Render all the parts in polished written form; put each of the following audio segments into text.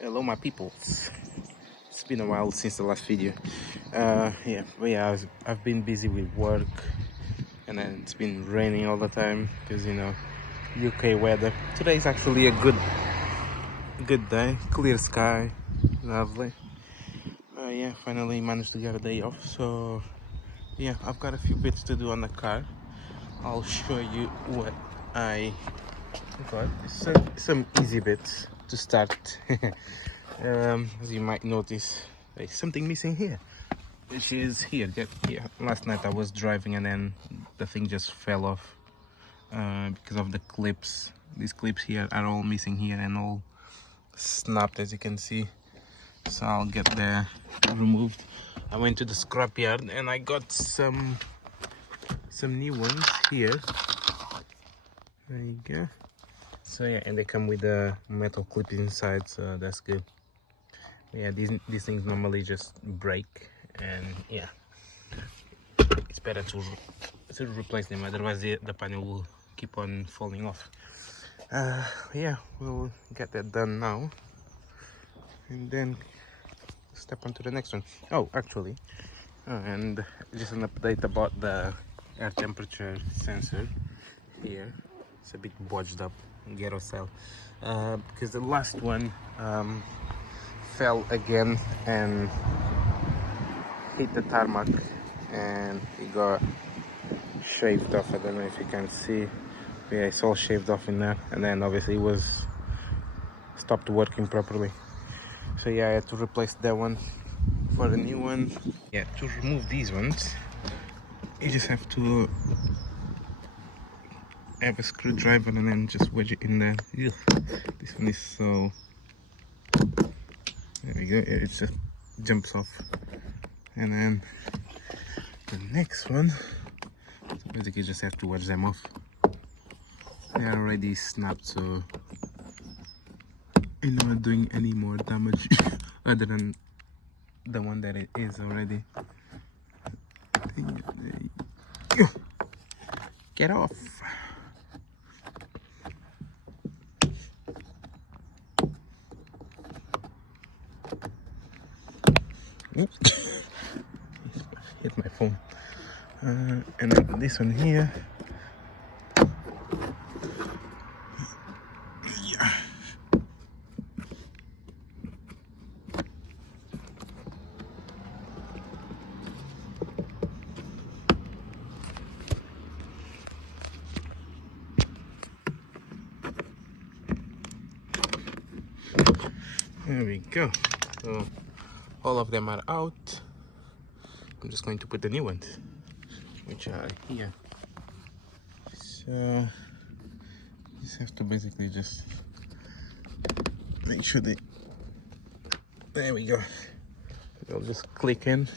Hello my peoples. It's been a while since the last video. I've been busy with work, and then it's been raining all the time because UK weather. Today is actually a good day, clear sky, lovely. Finally managed to get a day off. So yeah, I've got a few bits to do on the car. I'll show you what I got. Some easy bits to start. As you might notice, there's something missing here, which is here. Last night I was driving and then the thing just fell off because of the clips. These clips here are all missing here and all snapped, as you can see. So I'll get that removed. I went to the scrapyard and I got some new ones here. There you go. So yeah, and they come with a metal clip inside, so that's good. Yeah, these things normally just break, and yeah, it's better to replace them, otherwise the panel will keep on falling off. Yeah, we'll get that done now and then step on to the next one. Oh, actually, and just an update about the air temperature sensor here. It's a bit bodged up, ghetto style, because the last one fell again and hit the tarmac and it got shaved off. I don't know if you can see. Yeah, it's all shaved off in there, and then obviously it was stopped working properly. So yeah, I had to replace that one for a new one. Yeah, to remove these ones you just have to have a screwdriver and then just wedge it in there. Ugh, this one is so... There we go, it just jumps off. And then the next one, so basically just have to wedge them off. They are already snapped, so I'm not doing any more damage other than the one that it is already. Get off! Oops. Hit my phone. And then this one here. Yeah. There we go. So all of them are out. I'm just going to put the new ones, which are here. So you just have to basically just make sure that, there we go. They'll just click in.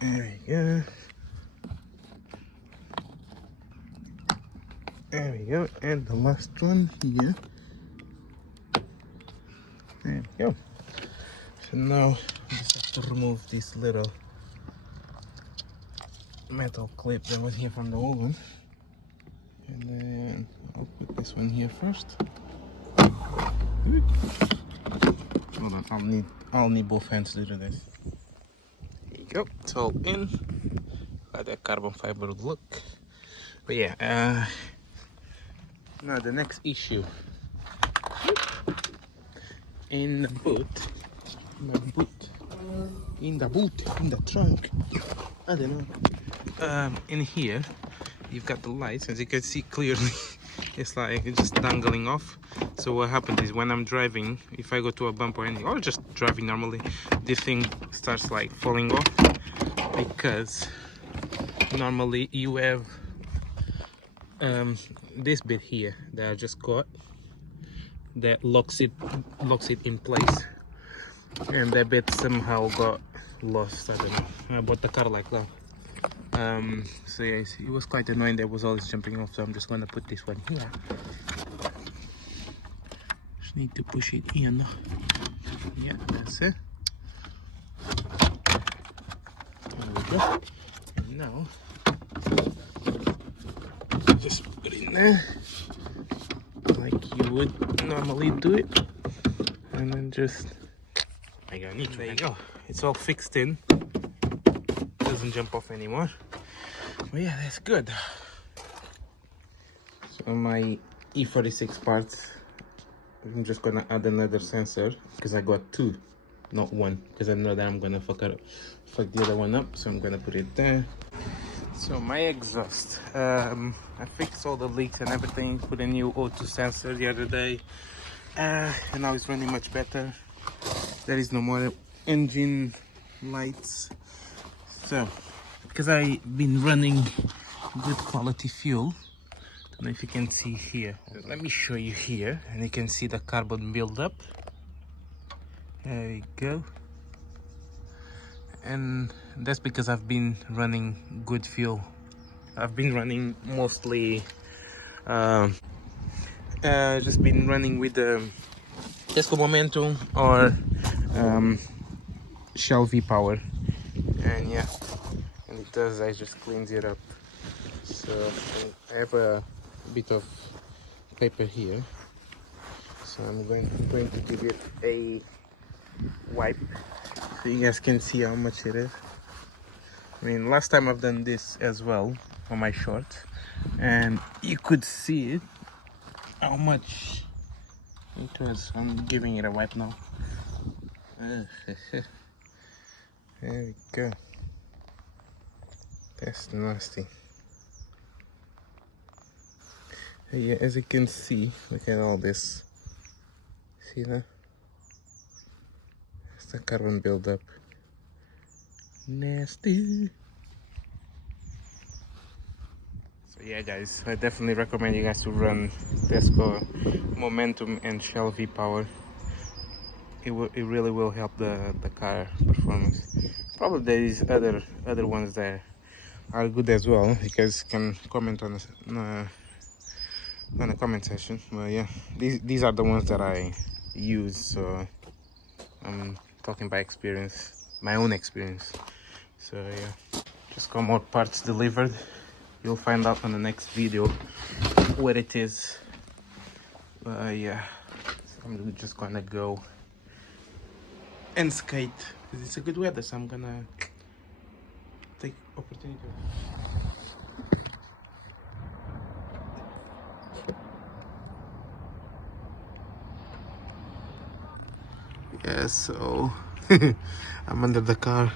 There we go. There we go. And the last one here. There we go. So now I just have to remove this little metal clip that was here from the old one. And then I'll put this one here first. Hold on, I'll need both hands to do this. There you go, it's all in. Like that carbon fiber look. But yeah, now the next issue. In the boot, in the trunk, I don't know. In here, you've got the lights, as you can see clearly. It's like it's just dangling off. So what happens is when I'm driving, if I go to a bump or anything, or just driving normally, this thing starts like falling off, because normally you have this bit here that I just got that locks it in place, and that bit somehow got lost. I don't know, I bought the car like that. So yeah, it was quite annoying that was always jumping off, so I'm just gonna put this one here. Just need to push it in. Yeah, that's it. There we go. And now just put it in there like you would normally do it, and then just there you go. It's all fixed in, doesn't jump off anymore. But yeah, that's good. So my E46 parts, I'm just gonna add another sensor because I got two, not one, because I know that I'm gonna fuck the other one up. So I'm gonna put it there. So my exhaust, I fixed all the leaks and everything, put a new O2 sensor the other day, and now it's running much better. There is no more engine lights. So because I've been running good quality fuel, I don't know if you can see here. Let me show you here, and you can see the carbon buildup. There we go. And that's because I've been running good fuel. I've been running mostly just been running with the Tesco Momentum or Shell V Power, and yeah, and it does, I just cleans it up. So I have a bit of paper here, so I'm going to give it a wipe so you guys can see how much it is. I mean, last time I've done this as well on my shorts, and you could see it how much it was. I'm giving it a wipe now. There we go. That's nasty. Yeah, as you can see, look at all this. See that? It's the carbon buildup. Nasty. So yeah, guys, I definitely recommend you guys to run Tesco Momentum and Shell V Power. It really will help the car performance. Probably there is other ones that are good as well. You guys can comment on the comment section. But yeah, these are the ones that I use, so I'm talking by experience, my own experience. So yeah, just got more parts delivered. You'll find out on the next video what it is. Yeah, so I'm just gonna go and skate because it's a good weather, so I'm gonna take opportunity. Yeah, so I'm under the car.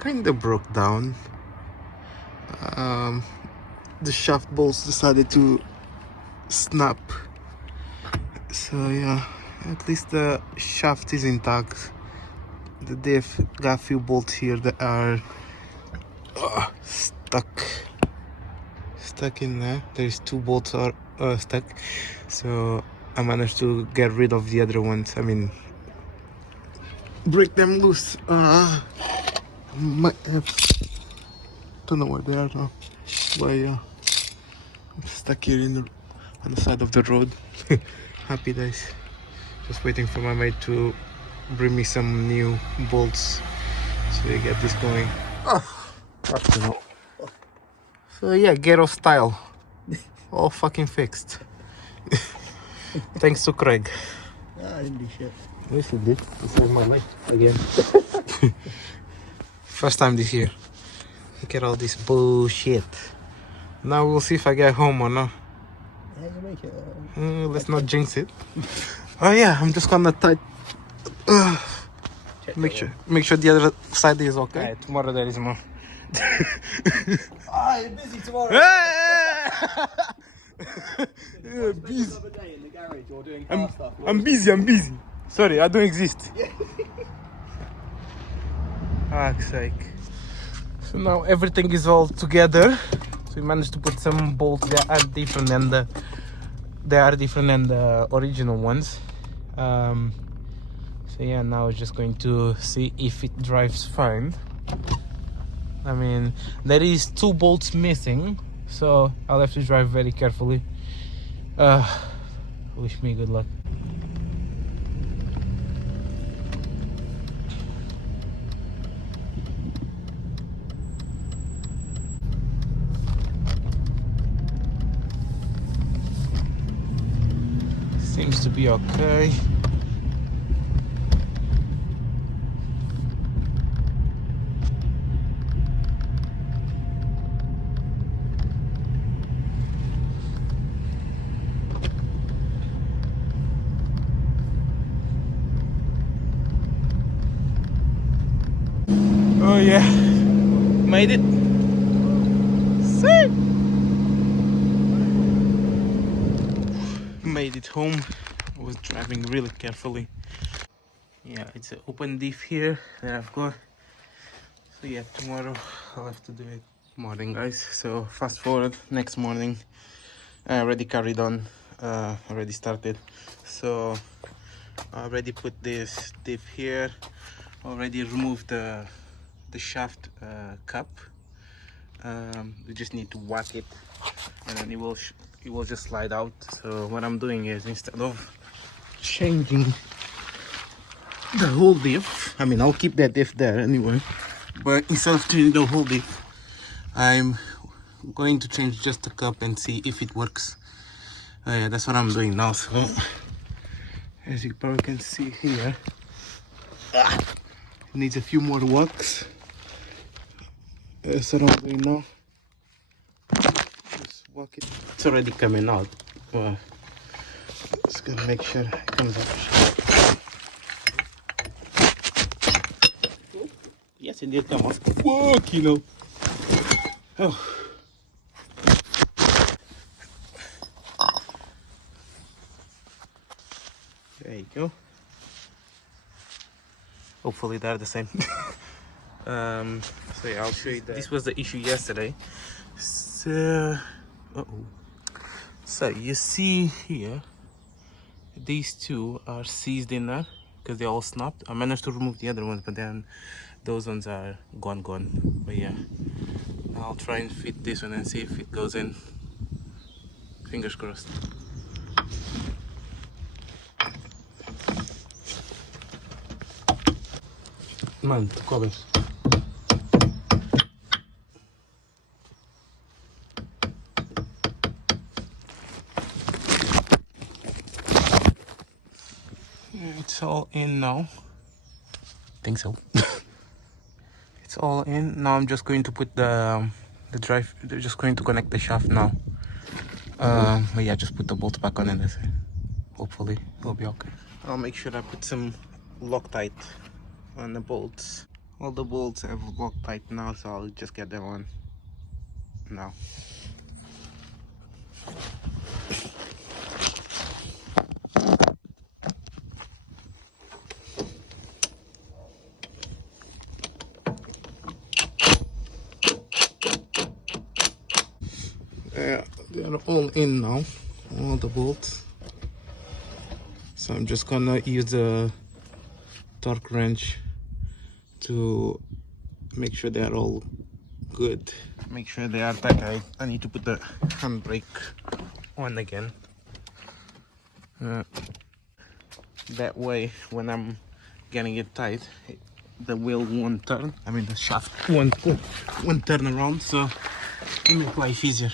Kinda broke down. The shaft bolts decided to snap. So yeah, at least the shaft is intact. The diff got a few bolts here that are stuck in there. There's two bolts are stuck, so I managed to get rid of the other ones. I mean, break them loose. Might have, don't know where they are now, but yeah, I'm stuck here on the side of the road. Happy days. Just waiting for my mate to bring me some new bolts so we get this going. So yeah, ghetto style, all fucking fixed. Thanks to Craig. I didn't do shit. Yes, you did. You saved my life again. First time this year. Look at all this bullshit. Now we'll see if I get home or not. Yeah, you make it. Let's not jinx it. Oh yeah, I'm just gonna tight. Make sure the other side is okay. Yeah, tomorrow there is more. You're busy tomorrow. Yeah, busy. Another day in the garage or doing car stuff. I'm busy. Sorry, I don't exist. Fuck's sake. So now everything is all together. So we managed to put some bolts that are different than the original ones. So yeah, now we're just going to see if it drives fine. I mean, there is 2 bolts missing, so I'll have to drive very carefully. Wish me good luck. Seems to be okay. Oh yeah, made it. See? Made it home. I was driving really carefully. Yeah, it's an open diff here that I've got. So yeah, tomorrow I'll have to do it morning, guys. So fast forward, next morning I already carried on, already started. So I already put this diff here, already removed the shaft cup. You just need to whack it and then it will just slide out. So what I'm doing is, instead of changing the whole diff, I mean I'll keep that diff there anyway, but instead of changing the whole diff, I'm going to change just the cup and see if it works. Yeah, that's what I'm doing now. So as you probably can see here, it needs a few more walks. That's what I'm doing now. Just walk it. It's already coming out. Well, just gonna make sure it comes out. Yes, it did come out. Whoa, kilo. Oh. There you go. Hopefully they're the same. So yeah, I'll show you that. This was the issue yesterday. So, so you see here, these two are seized in there because they all snapped. I managed to remove the other ones, but then those ones are gone. But yeah, I'll try and fit this one and see if it goes in. Fingers crossed. Man, tu cobres. It's all in now. Think so. It's all in now. I'm just going to put the drive. They're just going to connect the shaft now. But yeah, just put the bolts back on and that's it. Hopefully it'll be okay. I'll make sure I put some Loctite on the bolts. All the bolts have Loctite now, so I'll just get them on now. Yeah, they are all in now, all the bolts. So I'm just gonna use a torque wrench to make sure they are all good. Make sure they are tight. I need to put the handbrake on again. That way, when I'm getting it tight, the wheel won't turn. I mean, the shaft won't turn around, so it makes life easier.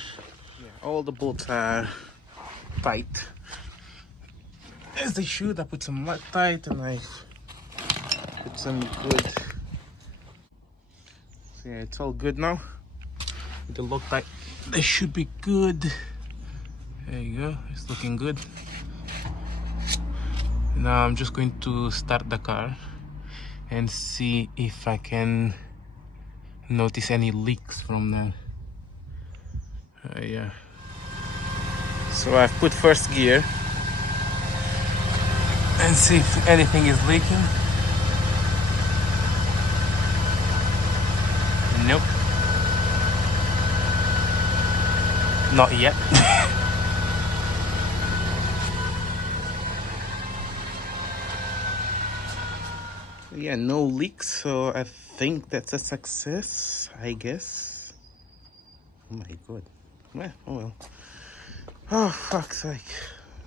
Yeah, all the bolts are tight, as they should. I put some Loctite and I put some good. So yeah, it's all good now. With the Loctite, they should be good. There you go. It's looking good. Now I'm just going to start the car and see if I can notice any leaks from there. Yeah. So I've put first gear and see if anything is leaking. Nope. Not yet. Yeah, no leaks, so I think that's a success, I guess. Oh my god. Well, oh well. Oh, fuck's sake.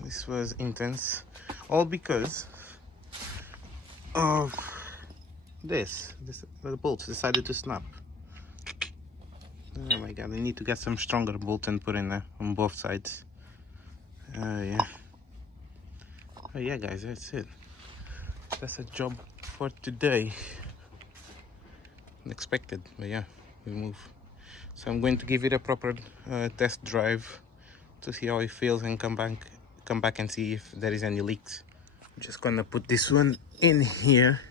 This was intense. All because of this. The bolts decided to snap. Oh my god, I need to get some stronger bolts and put in there on both sides. Yeah. Oh yeah, guys, that's it. That's a job for today. Unexpected, but yeah, we move. So I'm going to give it a proper test drive to see how it feels and come back and see if there is any leaks. I'm just gonna put this one in here.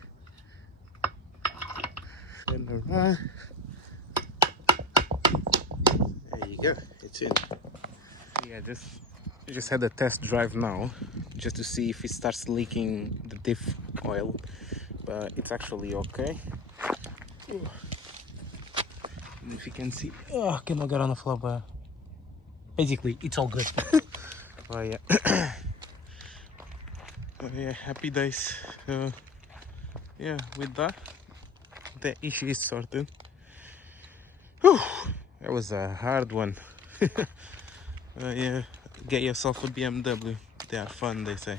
Turn around. There you go, it's in. Yeah, just had a test drive now, just to see if it starts leaking the diff oil, but it's actually okay. And if you can see, oh, can I get on the floor? But basically, it's all good. Oh yeah, oh yeah, happy days. Yeah, with that, the issue is sorted. Whew, that was a hard one. Yeah, get yourself a BMW. They are fun, they say.